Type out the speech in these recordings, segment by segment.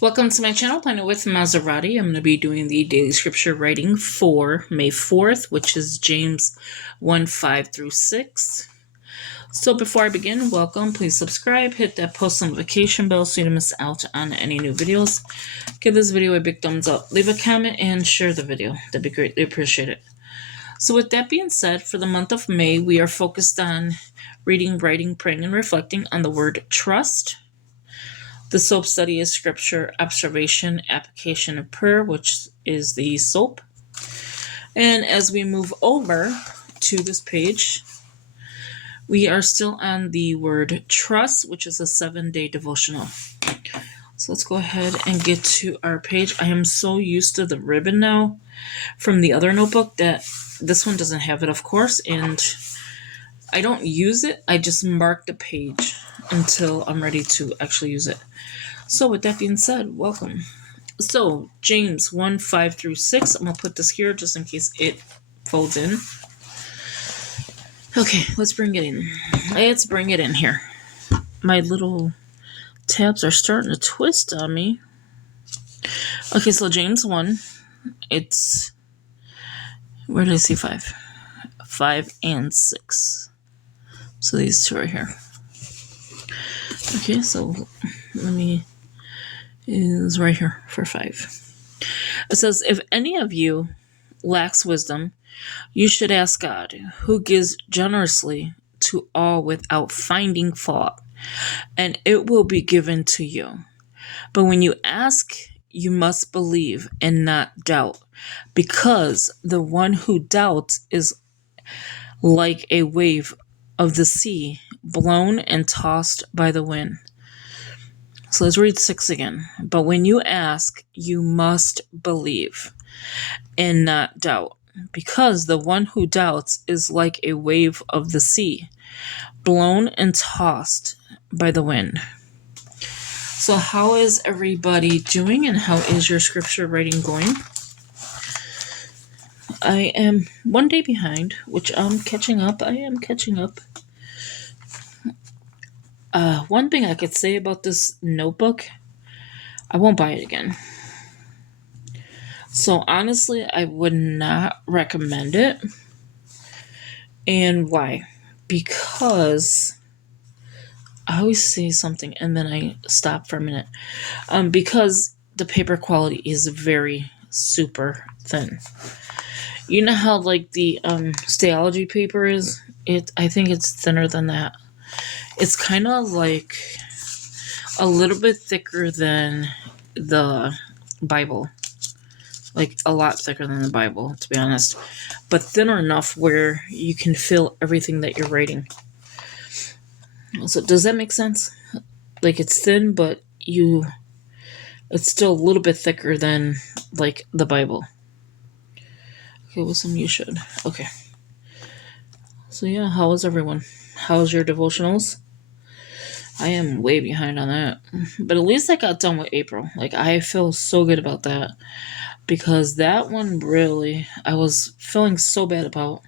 Welcome to my channel, Planet with Maserati. I'm going to be doing the daily scripture writing for May 4th, which is James 1:5-6. So before I begin, welcome. Please subscribe, hit that post notification bell so you don't miss out on any new videos. Give this video a big thumbs up, leave a comment, and share the video. That'd be greatly appreciated. So with that being said, for the month of May, we are focused on reading, writing, praying, and reflecting on the word trust. The SOAP study is scripture, observation, application, and prayer, which is the SOAP. And as we move over to this page, we are still on the word trust, which is a 7-day devotional. So let's go ahead and get to our page. I am so used to the ribbon now from the other notebook that this one doesn't have it, of course, and I don't use it. I just mark the page until I'm ready to actually use it. So with that being said, welcome. So James 1:5-6. I'm going to put this here just in case it folds in. Okay, let's bring it in. Let's bring it in here. My little tabs are starting to twist on me. Okay, so James 1. It's, where did I see 5? 5 and 6. So these two right here. Okay, so let me, is right here for 5. It says, if any of you lacks wisdom, you should ask God, who gives generously to all without finding fault, and it will be given to you. But when you ask, you must believe and not doubt, because the one who doubts is like a wave of the sea, blown and tossed by the wind. So let's read 6 again. But when you ask, you must believe and not doubt, because the one who doubts is like a wave of the sea, blown and tossed by the wind. So how is everybody doing, and how is your scripture writing going? I am 1 day behind, which I'm catching up. I am catching up. One thing I could say about this notebook, I won't buy it again. So honestly, I would not recommend it. And why? Because I always say something and then I stop for a minute. Because the paper quality is very super thin. You know how like the Stayology paper is? I think it's thinner than that. It's kind of like a little bit thicker than the Bible. Like a lot thicker than the Bible, to be honest. But thinner enough where you can feel everything that you're writing. So does that make sense? Like it's thin, but it's still a little bit thicker than like the Bible. Okay, well, some you should. Okay. So yeah, how is everyone? How's your devotionals? I am way behind on that. But at least I got done with April. Like, I feel so good about that. Because that one really, I was feeling so bad about.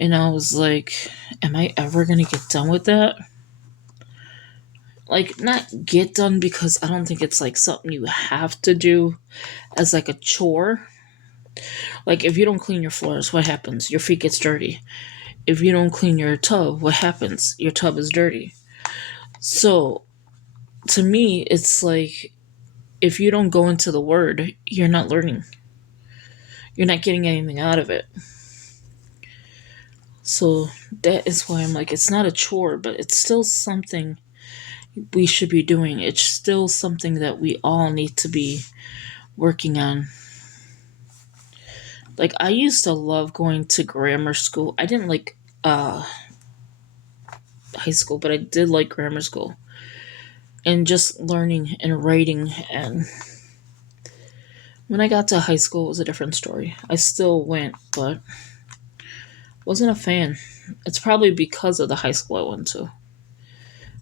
And I was like, am I ever going to get done with that? Like, not get done because I don't think it's like something you have to do as like a chore. Like, if you don't clean your floors, what happens? Your feet gets dirty. If you don't clean your tub, what happens? Your tub is dirty. So, to me, it's like, if you don't go into the Word, you're not learning. You're not getting anything out of it. So, that is why I'm like, it's not a chore, but it's still something we should be doing. It's still something that we all need to be working on. Like, I used to love going to grammar school. I didn't like high school, but I did like grammar school. And just learning and writing. And when I got to high school, it was a different story. I still went, but wasn't a fan. It's probably because of the high school I went to.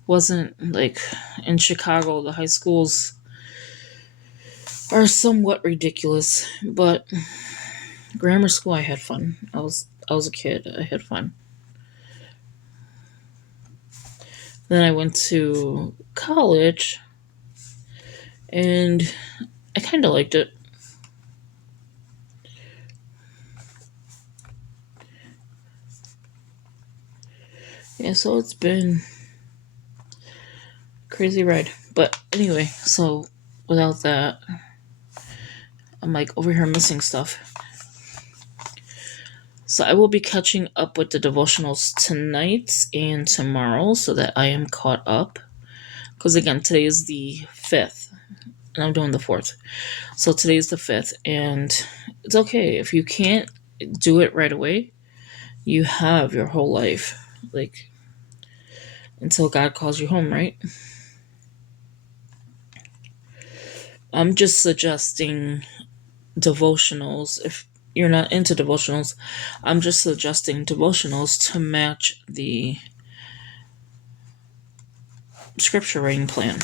Wasn't like in Chicago, the high schools are somewhat ridiculous, but grammar school, I had fun. I was a kid. I had fun. Then I went to college, and I kind of liked it. Yeah, so it's been a crazy ride. But anyway, so without that, I'm like over here missing stuff. So I will be catching up with the devotionals tonight and tomorrow so that I am caught up. Because again, today is the 5th, and I'm doing the 4th. So today is the 5th, and it's okay. If you can't do it right away, you have your whole life. Like, until God calls you home, right? I'm just suggesting devotionals. If you're not into devotionals, I'm just suggesting devotionals to match the scripture writing plan.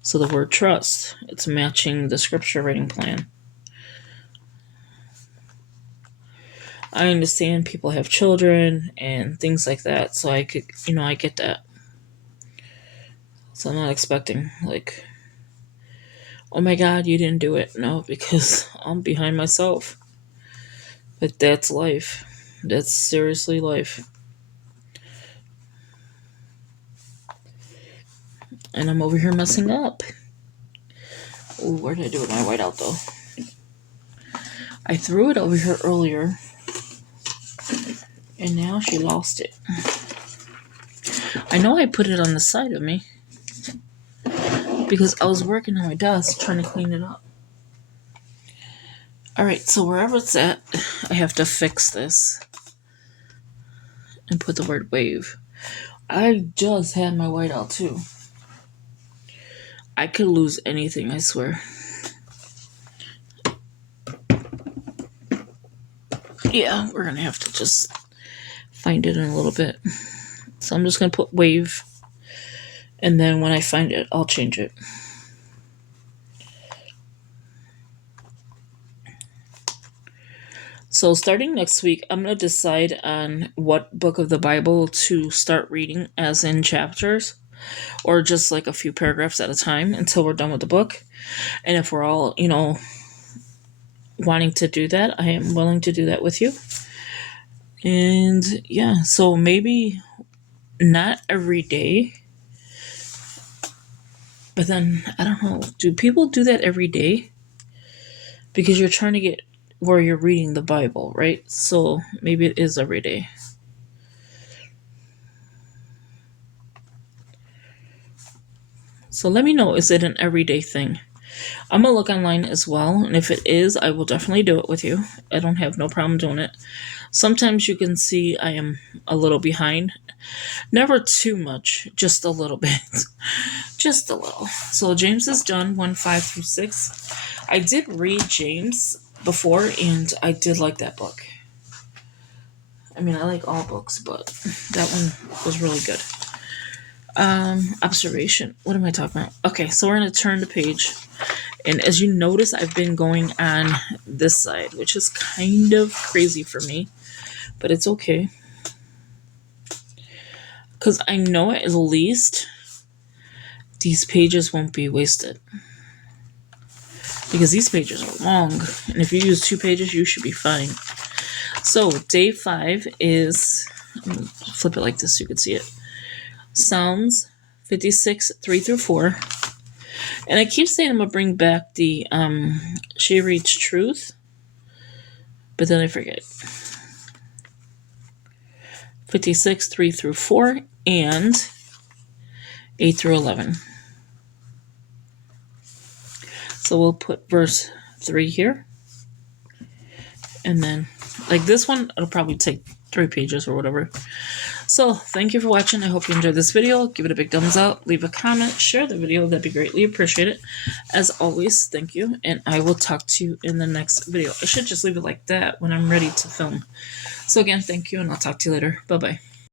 So the word trust, it's matching the scripture writing plan. I understand people have children and things like that, so I could, I get that. So I'm not expecting, like, oh my God, you didn't do it. No, because I'm behind myself. But that's life. That's seriously life. And I'm over here messing up. Ooh, where did I do with my whiteout, though? I threw it over here earlier, and now she lost it. I know I put it on the side of me because I was working on my desk trying to clean it up. Alright, so wherever it's at, I have to fix this and put the word wave. I just had my whiteout too. I could lose anything, I swear. Yeah, we're gonna have to just find it in a little bit. So I'm just gonna put wave, and then when I find it, I'll change it. So starting next week, I'm going to decide on what book of the Bible to start reading, as in chapters, or just like a few paragraphs at a time until we're done with the book. And if we're all, wanting to do that, I am willing to do that with you. And yeah, so maybe not every day, but then I don't know, do people do that every day? Because you're trying to get where you're reading the Bible, right? So maybe it is every day. So let me know, is it an everyday thing? I'm going to look online as well, and if it is, I will definitely do it with you. I don't have no problem doing it. Sometimes you can see I am a little behind. Never too much, just a little bit. Just a little. So James is done, 1:5-6. I did read James before, and I did like that book. I mean, I like all books, but that one was really good. Observation. What am I talking about? Okay, so we're going to turn the page. And as you notice, I've been going on this side, which is kind of crazy for me, but it's okay. Because I know at least these pages won't be wasted. Because these pages are long, and if you use 2 pages, you should be fine. So, day 5 is, I'm going to flip it like this so you can see it. Psalms 56, 3-4. And I keep saying I'm going to bring back the She Reads Truth, but then I forget. 56, 3-4, and 8-11. So we'll put verse 3 here. And then, like this one, it'll probably take 3 pages or whatever. So, thank you for watching. I hope you enjoyed this video. Give it a big thumbs up. Leave a comment. Share the video. That'd be greatly appreciated. As always, thank you. And I will talk to you in the next video. I should just leave it like that when I'm ready to film. So again, thank you, and I'll talk to you later. Bye-bye.